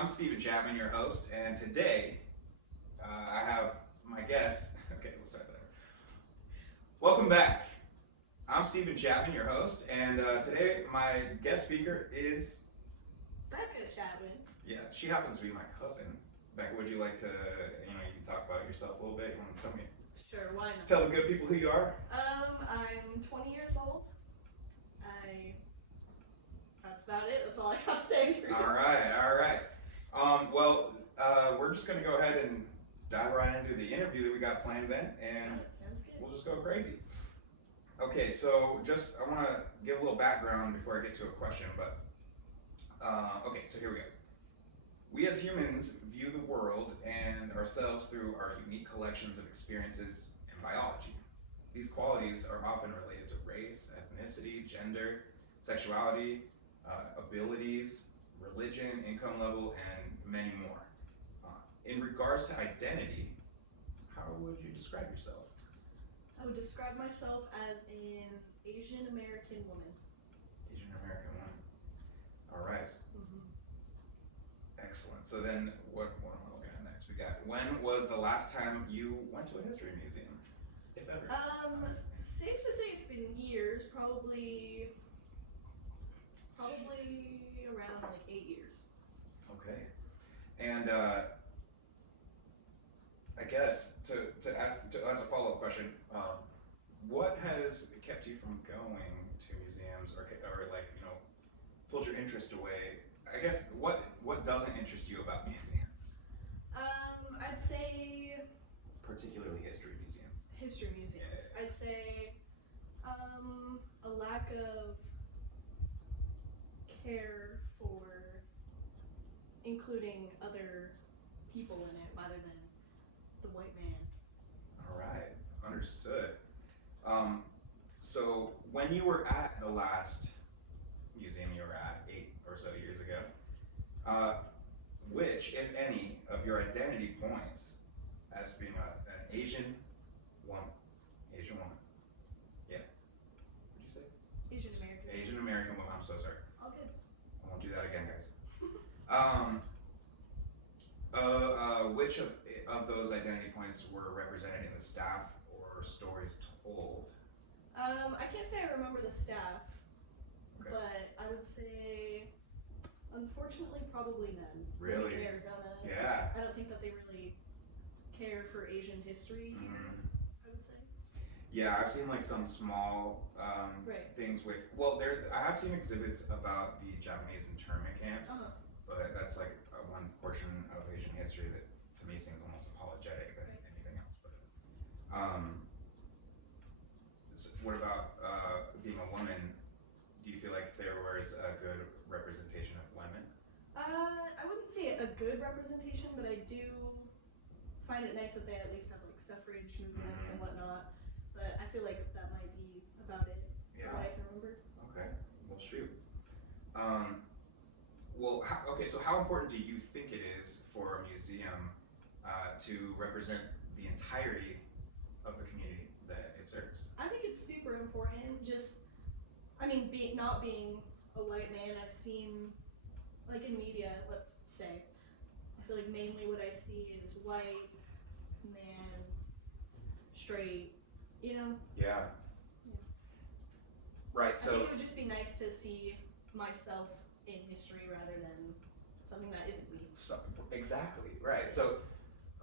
I'm Steven Chapman, your host, and today I have my guest. Okay, let's start there. Welcome back. I'm Steven Chapman, your host, and today my guest speaker is. Becca Chapman. Yeah, she happens to be my cousin. Becca, would you like to, you can talk about yourself a little bit? You want to Sure, why not? tell the good people who you are? I'm 20 years old. That's about it. That's all I gotta say for you. All right. We're just gonna go ahead and dive right into the interview that we got planned then, and Sounds good. we'll just go crazy. Okay, so I want to give a little background before I get to a question, but okay, so here we go. We as humans view the world and ourselves through our unique collections of experiences in biology. These qualities are often related to race, ethnicity, gender, sexuality, abilities, religion, income level, and many more. In regards to identity, how would you describe yourself? I would describe myself as an Asian American woman. Asian American woman. All right. Mm-hmm. Excellent. So then, what am I looking at next? We got, when was the last time you went to a history museum, if ever? Safe to say it's been years. Probably around like 8 years. Okay. And I guess to ask as a follow up question, what has kept you from going to museums or pulled your interest away? I guess what doesn't interest you about museums? I'd say Particularly history museums. history museums. Yeah. I'd say a lack of care for including other people in it rather than the white man. All right, understood. So when you were at the last museum you were at 8 or so years ago, which, if any, of your identity points as being an Asian woman, yeah, what'd you say? Asian American. Asian American woman. I'm so sorry. All good. I won't do that again, guys. Which of those identity points were represented in the staff or stories told? I can't say I remember the staff, Okay. but I would say, unfortunately, probably none. Really? In Arizona. Yeah. I don't think that they really care for Asian history here, I would say. Yeah, I've seen like some small Right. things with. I have seen exhibits about the Japanese internment camps, Uh-huh. but that's like one portion of Asian history that to me seems almost apologetic than Right. anything else. But what about being a woman? Do you feel like there was a good representation of women? I wouldn't say a good representation, but I do find it nice that they at least have like suffrage movements and whatnot. But I feel like that might be about it. Yeah. What I can remember. Okay. Well, shoot. So how important do you think it is for a museum to represent the entirety of the community that it serves? I think it's super important. Not being a white man, I've seen, like in media, let's say, I feel like mainly what I see is white, man, straight, Yeah. Right. I think it would just be nice to see myself in history rather than something that isn't me. Exactly. Right. So,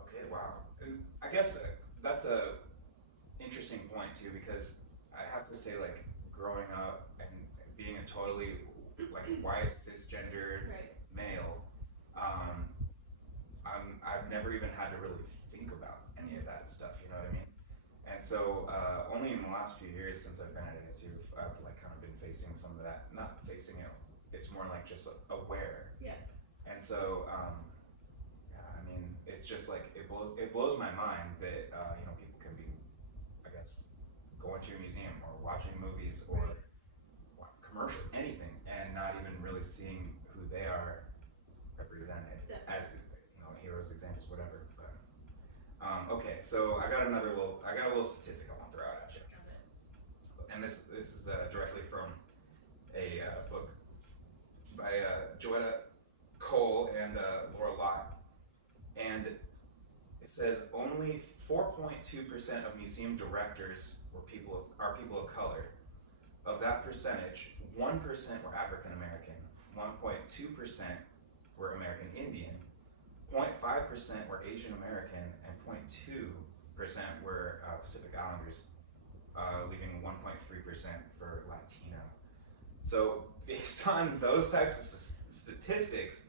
okay. Wow. And I guess that's a interesting point too, because I have to say, like, growing up and being a totally like white cisgendered Right. male, I've never even had to really think about any of that stuff. You know what I mean? And so only in the last few years since I've been at ASU, I've like kind of been facing some of that. Not facing it. It's more like just aware. Yeah. And so, it's just like it blows my mind that people can be, I guess, going to a museum or watching movies or commercial, anything, and not even really seeing who they are represented as heroes, examples, whatever. But okay, so I got a little statistic I want to throw out at you. And this is directly from a book by Joetta Cole and Laura Lott, and it says only 4.2% of museum directors are people of color. Of that percentage, 1% were African American, 1.2% were American Indian, 0.5% were Asian American, and 0.2% were Pacific Islanders, leaving 1.3% for Latino. So based on those types of statistics,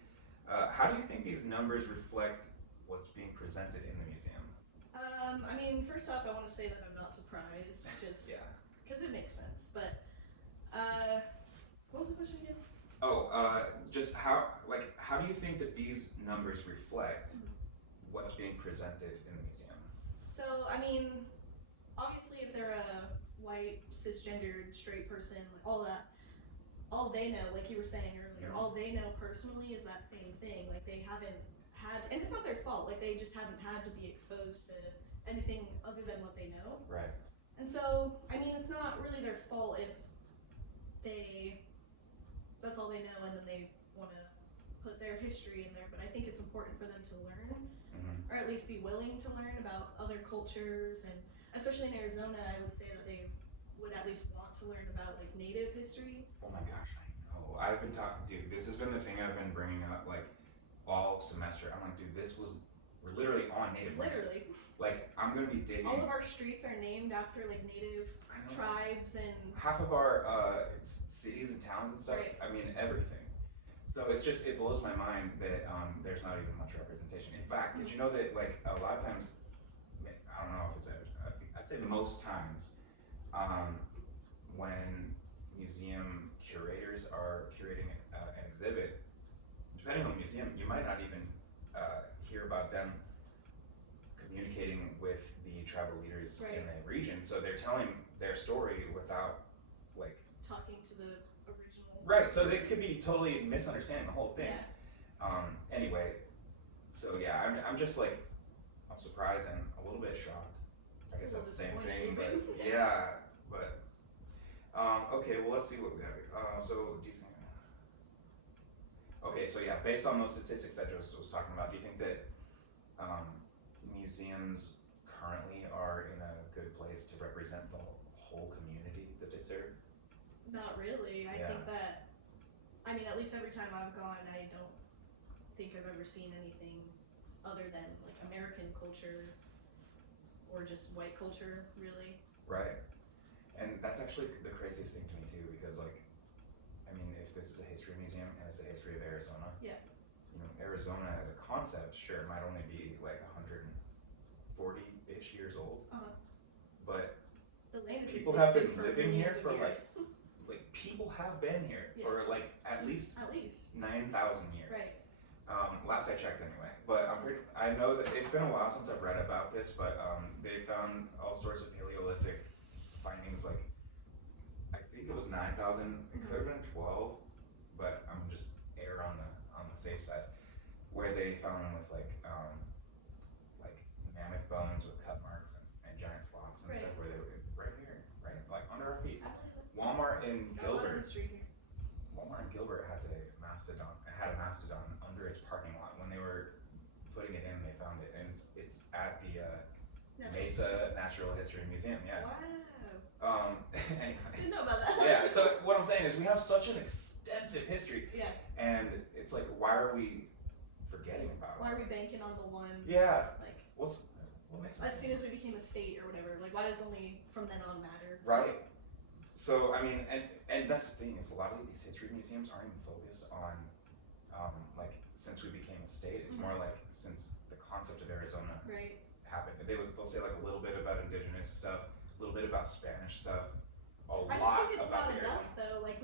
how do you think these numbers reflect what's being presented in the museum? I mean, first off, I want to say that I'm not surprised, just Yeah. because it makes sense. But what was the question again? Oh, just how do you think that these numbers reflect what's being presented in the museum? So, I mean, obviously, if they're a white, cisgendered, straight person, like all that, all they know, like you were saying earlier, all they know personally is that same thing. Like they haven't had, and it's not their fault. Like they just haven't had to be exposed to anything other than what they know. Right. And so, I mean, it's not really their fault if that's all they know, and then they want to put their history in there. But I think it's important for them to learn, or at least be willing to learn about other cultures, and especially in Arizona, I would say that they would at least want to learn about like Native history. Oh my gosh, I know. I've been talking, dude. This has been the thing I've been bringing up like all semester. I'm like, dude, we're literally on Native land. Literally. Like, I'm gonna be digging. All of our streets are named after like Native tribes and half of our cities and towns and stuff. Right. I mean, everything. So it blows my mind that there's not even much representation. In fact, did you know that like a lot of times, I don't know if it's I'd say most times, when museum curators are curating an exhibit, depending on the museum, you might not even hear about them communicating with the tribal leaders in the region. So they're telling their story without like talking to the original. Right. So they could be totally misunderstanding the whole thing. Yeah. Anyway, so yeah, I'm just like I'm surprised and a little bit shocked. I guess that's the same thing, but yeah, but okay. Well, let's see what we have here. So do you think? Okay, so yeah, based on those statistics I just was talking about, do you think that museums currently are in a good place to represent the whole community that they serve? Not really. I think that, I mean, at least every time I've gone, I don't think I've ever seen anything other than like American culture or just white culture, really. Right. And that's actually the craziest thing to me too, because like, I mean, if this is a history museum and it's the history of Arizona, you know, Arizona as a concept, sure, might only be like 140-ish years old, but the land people have been for living here for years. like people have been here for like at least 9,000 years. Right. Last I checked anyway, but I know that it's been a while since I've read about this, but they found all sorts of Paleolithic findings, like I think it was 9,000, it could have been 12, but I'm just err on the safe side, where they found them with like mammoth bones with cut marks and giant sloths and stuff, where they were right here, right, like under our feet. Walmart in Gilbert had a mastodon under its parking lot. When they were putting it in, they found it, and it's at the Mesa Natural History Museum. Yeah. Wow. Anyway. Didn't know about that. Yeah. So what I'm saying is we have such an extensive history. Yeah. And it's like, why are we forgetting about it? Why are we banking on the one? Yeah. Like. What makes sense? As soon as we became a state or whatever, like why does only from then on matter? Right. So I mean, and that's the thing, is a lot of these history museums aren't even focused on like since we became a state. It's more like since the concept of Arizona happened. They'll say like a little bit about indigenous stuff, a little bit about Spanish stuff, I just think it's not enough though. Like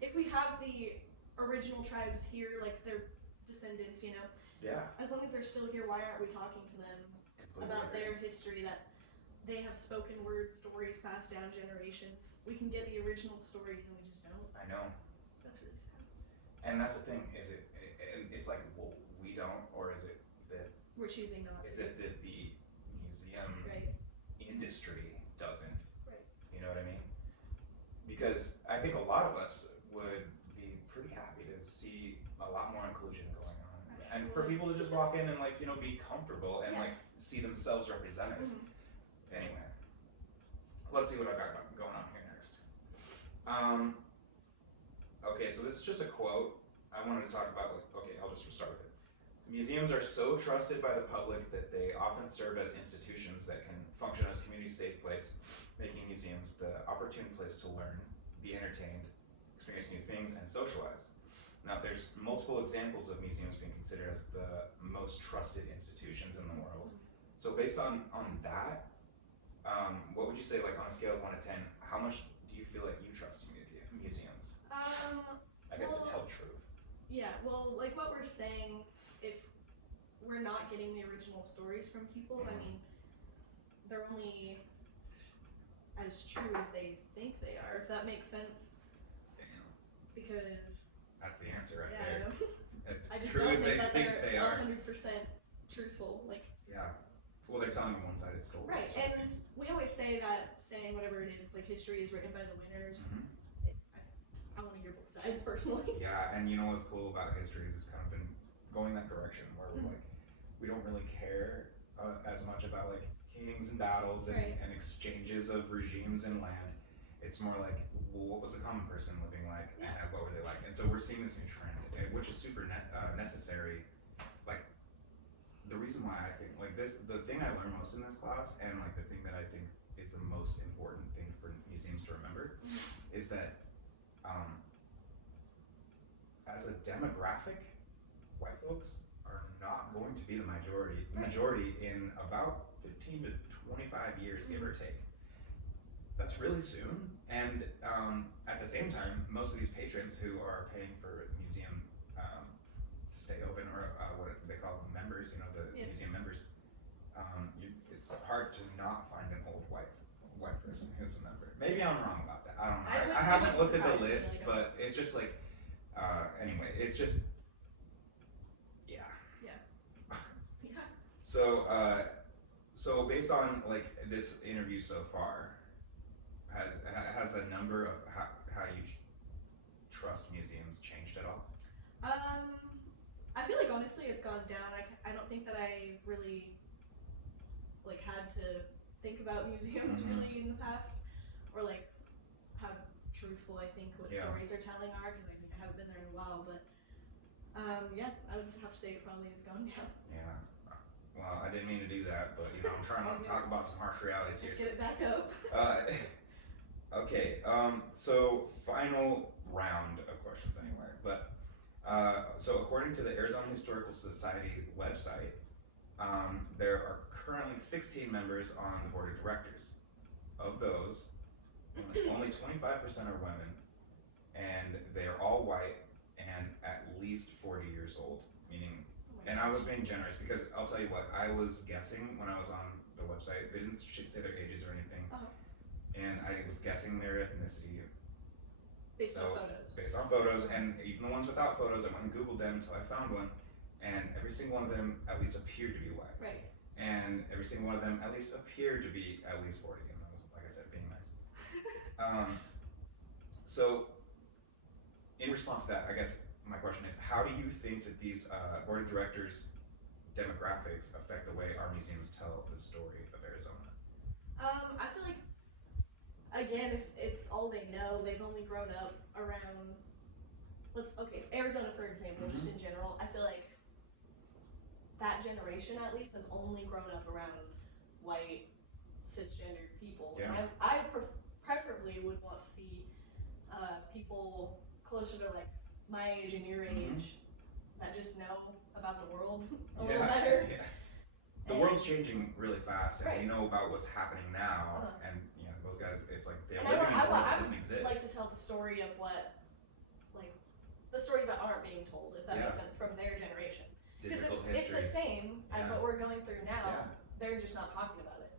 if we have the original tribes here, like their descendants, you know. Yeah. As long as they're still here, why aren't we talking to them about their history, that they have spoken word stories passed down generations? We can get the original stories and we just don't. I know. That's really sad. And that's the thing, it's like, well, we don't, or is it that we're choosing not to? Is it that the museum industry doesn't? Right. You know what I mean? Because I think a lot of us would be pretty happy to see a lot more inclusion in and for people to just walk in and like, you know, be comfortable and Yeah. like see themselves represented. Mhm. Anyway, let's see what I got going on here next. Okay, so this is just a quote. I wanted to talk about, like, okay, I'll just start with it. Museums are so trusted by the public that they often serve as institutions that can function as a community safe place, making museums the opportune place to learn, be entertained, experience new things, and socialize. Now, there's multiple examples of museums being considered as the most trusted institutions in the world. So based on that, what would you say, like on a scale of 1 to 10, how much do you feel like you trust museums? I guess to tell the truth. Yeah, well, like what we're saying, if we're not getting the original stories from people, I mean, they're only as true as they think they are, if that makes sense. Damn. Because That's the answer right yeah, there. It's I just true don't as they think that think they're they are. 100% truthful. Like, Yeah. Well, they're telling a one-sided story. right, So it and seems. we always say that saying whatever it is, it's like history is written by the winners. Mhm. I want to hear both sides personally. Yeah, and you know what's cool about history is it's kind of been going that direction where we're like, we don't really care as much about like kings and battles and, Right. and exchanges of regimes and land. It's more like, well, what was the common person living like, and what were they like? And so we're seeing this new trend, which is super necessary. Like, the reason why I think like this, the thing I learned most in this class, and like the thing that I think is the most important thing for museums to remember, is that as a demographic, white folks are not going to be the majority in about 15 to 25 years, give or take. That's really soon, and at the same time, most of these patrons who are paying for museum to stay open, or what they call them, members, you know, the museum members, it's hard to not find an old white person who's a member. Maybe I'm wrong about that. I don't know. I haven't looked at the list, but it's just like, anyway, it's just, yeah. Yeah. So based on like this interview so far, has a number of how you trust museums changed at all? I feel like honestly it's gone down. I don't think that I've really like had to think about museums really in the past, or like how truthful I think what stories they're telling are, because I haven't been there in a while. But yeah, I would have to say it probably has gone down. Yeah. Well, I didn't mean to do that, but you know, I'm trying to talk about some harsh realities here. Let's get it back up. Okay, so final round of questions anyway, but so according to the Arizona Historical Society website, there are currently 16 members on the board of directors. Of those, only 25% are women, and they are all white and at least 40 years old, meaning, and I was being generous because I'll tell you what, I was guessing when I was on the website, they didn't say their ages or anything. And I was guessing their ethnicity. Based on photos. Based on photos, and even the ones without photos, I went and Googled them until I found one, and every single one of them at least appeared to be white. Right. And every single one of them at least appeared to be at least 40, and that was, like I said, being nice. So, in response to that, I guess my question is, how do you think that these board of directors demographics affect the way our museums tell the story of Arizona? I feel like, again, if it's all they know, they've only grown up around, Arizona for example, just in general, I feel like that generation at least has only grown up around white, cisgendered people. Yeah. And I preferably would want to see people closer to like my age and your age that just know about the world a little better. Yeah. The world's changing really fast, and Right. we know about what's happening now, and you know, those guys, it's like they're And living in a world that I doesn't would exist. like to tell the story of what, like, the stories that aren't being told, if that makes sense, from their generation. Because it's the same as what we're going through now. Yeah. They're just not talking about it.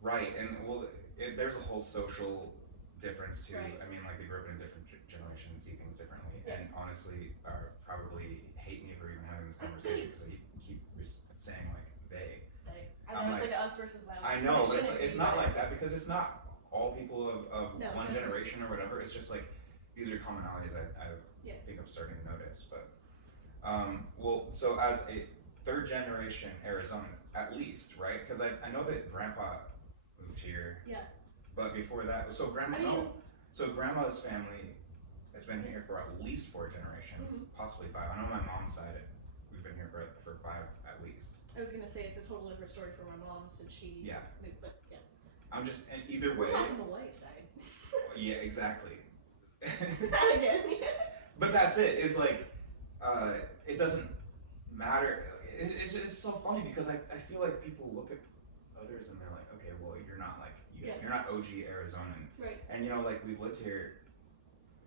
Right, and well, there's a whole social difference too. Right. I mean, like they grew up in a different generation and see things differently, and honestly, are probably hate me for even having this conversation because I keep saying like they. I know, it's like us versus them. I know, but it's not like that because it's not all people of one generation or whatever. It's just like these are commonalities I think I'm starting to notice. But Well, so as a third generation Arizonan, at least, right? Because I know that Grandpa moved here. Yeah. But before that, so I mean, so Grandma's family has been here for at least 4 generations, possibly 5. I know my mom's side, we've been here for 5 at least. I was gonna say it's a total different story for my mom since she Yeah. moved, but yeah. I'm just, and either We're way. talking the white side. Yeah, exactly. Again. But that's it. It's like, it doesn't matter. It's so funny because I feel like people look at others and they're like, okay, well, you're not like, you're not OG Arizonan. Right. And like we've lived here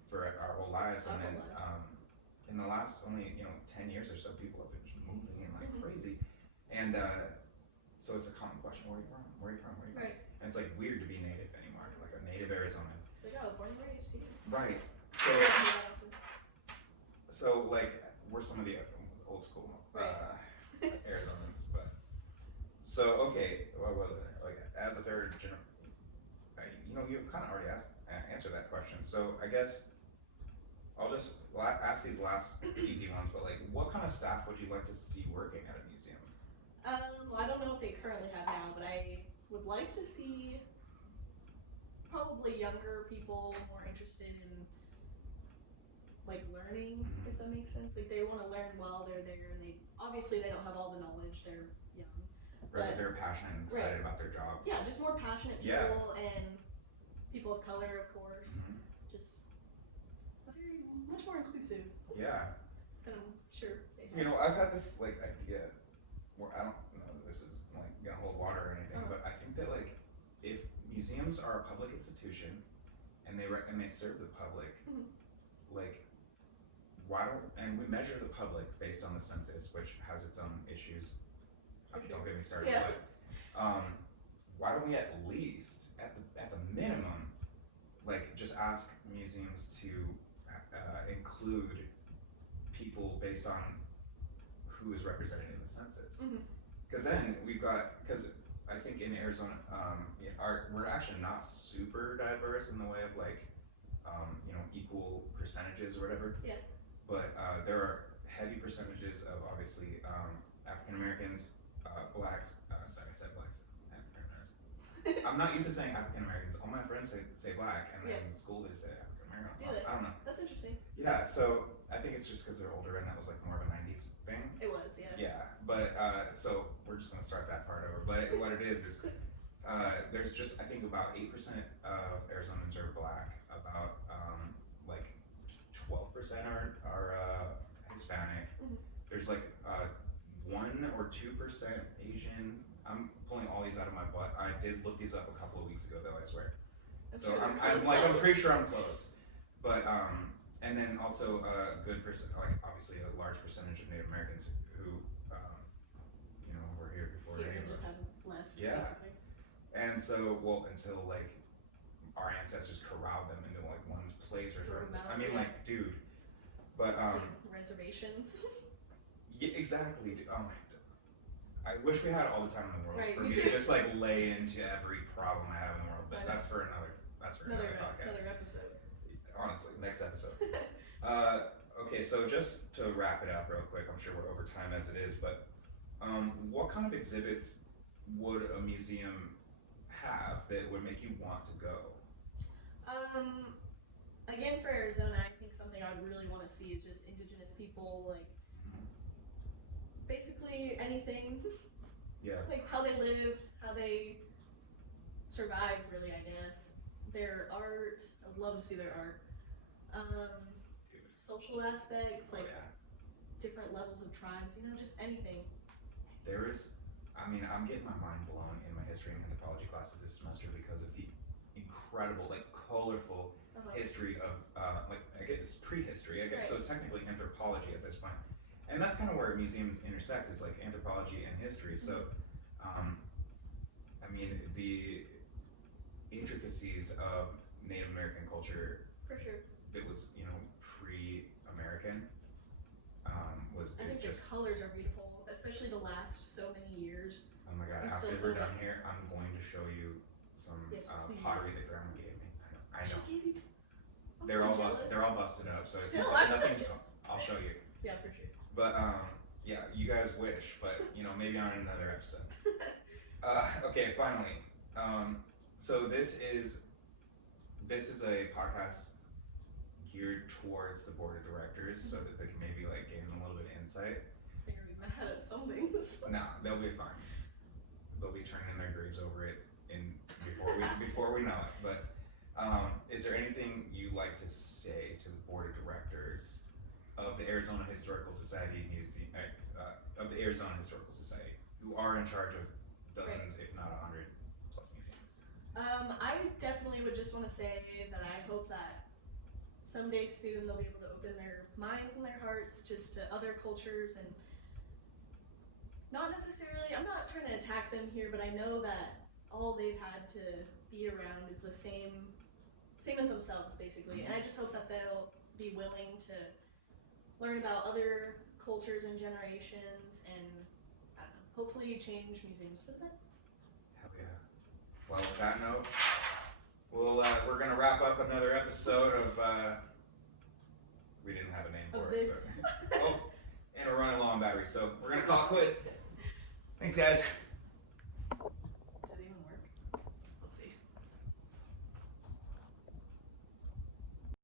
for our whole lives, and then in the last only 10 years or so, people have been just moving in like crazy, and so it's a common question: where are you from? Where are you from? Where are you from? Right. And it's like weird to be native anymore, like a native Arizonan. Like, oh, born and raised here. Right. So like we're some of the old school Arizonans, but so okay, what was it? Like as a third generation. You kind of already answered that question. So I guess I'll just ask these last easy ones. But like, what kind of staff would you like to see working at a museum? Well, I don't know what they currently have now, but I would like to see probably younger people more interested in like learning, if that makes sense. Like they want to learn while they're there, and they don't have all the knowledge. They're young. Right, but they're passionate and excited about their job. Yeah, just more passionate people and people of color, of course. Just very much more inclusive. Yeah. And I'm sure they have. I've had this like idea where I don't know if this is like gonna hold water or anything, but I think that like if museums are a public institution and they serve the public, like why don't, and we measure the public based on the census, which has its own issues. Don't get me started. Yeah. But why don't we at least, at the minimum, like just ask museums to include people based on who is represented in the census? Because then because I think in Arizona, we're actually not super diverse in the way of like, equal percentages or whatever. Yeah. But there are heavy percentages of obviously African Americans, blacks. Sorry, I said blacks. African Americans. I'm not used to saying African Americans. All my friends say black, and then in school they say African American. I don't know. That's interesting. Yeah, so I think it's just because they're older, and that was like more of a '90s thing. It was, yeah. Yeah, but so we're just gonna start that part over. But what it is there's just I think about 8% of Arizonans are black. About like 12% are Hispanic. There's like 1 or 2% Asian. I'm pulling all these out of my butt. I did look these up a couple of weeks ago, though, I swear. I'm pretty sure I'm close. But and then also a good like obviously a large percentage of Native Americans who were here before any of us. Just haven't left. Yeah. Basically. And so until like our ancestors corralled them into like one place or something. I mean, like, dude. But reservations. Yeah, exactly. I wish we had all the time in the world for me too. to just like lay into every problem I have in the world, but that's for another podcast. Another episode. Honestly, next episode. Okay, so just to wrap it up real quick, I'm sure we're over time as it is, but what kind of exhibits would a museum have that would make you want to go? Again, for Arizona, I think something I would really want to see is just indigenous people, like basically anything. Yeah. Like how they lived, how they survived, really, I guess. Their art, I would love to see their art. Social aspects, like different levels of tribes, just anything. I'm getting my mind blown in my history and anthropology classes this semester because of the incredible, like colorful history of, I guess prehistory, so it's technically anthropology at this point. And that's kind of where museums intersect, is like anthropology and history. So, the intricacies of Native American culture. For sure. That was, pre-American. I think the colors are beautiful, especially the last so many years. Oh my god, after we're done here, I'm going to show you some pottery that grandma gave me. I know. She gave you? They're all busted up, so it's Still, nothing. I'll show you. Yeah, for sure. But yeah, you guys wish, but you know, maybe on another episode. Okay, finally. So this is a podcast geared towards the board of directors, so that they can maybe like give them a little bit of insight. They're gonna be mad at some things. No, they'll be fine. They'll be turning in their graves over it before we know it. But is there anything you'd like to say to the board of directors of the Arizona Historical Society of the Arizona Historical Society, who are in charge of dozens, if not 100 plus museums? I definitely would just want to say that I hope that someday soon they'll be able to open their minds and their hearts just to other cultures, and not necessarily, I'm not trying to attack them here, but I know that all they've had to be around is the same as themselves, basically. And I just hope that they'll be willing to learn about other cultures and generations, and I don't know, hopefully change museums for the better. Hell yeah. Well, with that note, we're gonna wrap up another episode of we didn't have a name for it, so and we're running low on battery, so we're gonna call it quits. Thanks, guys.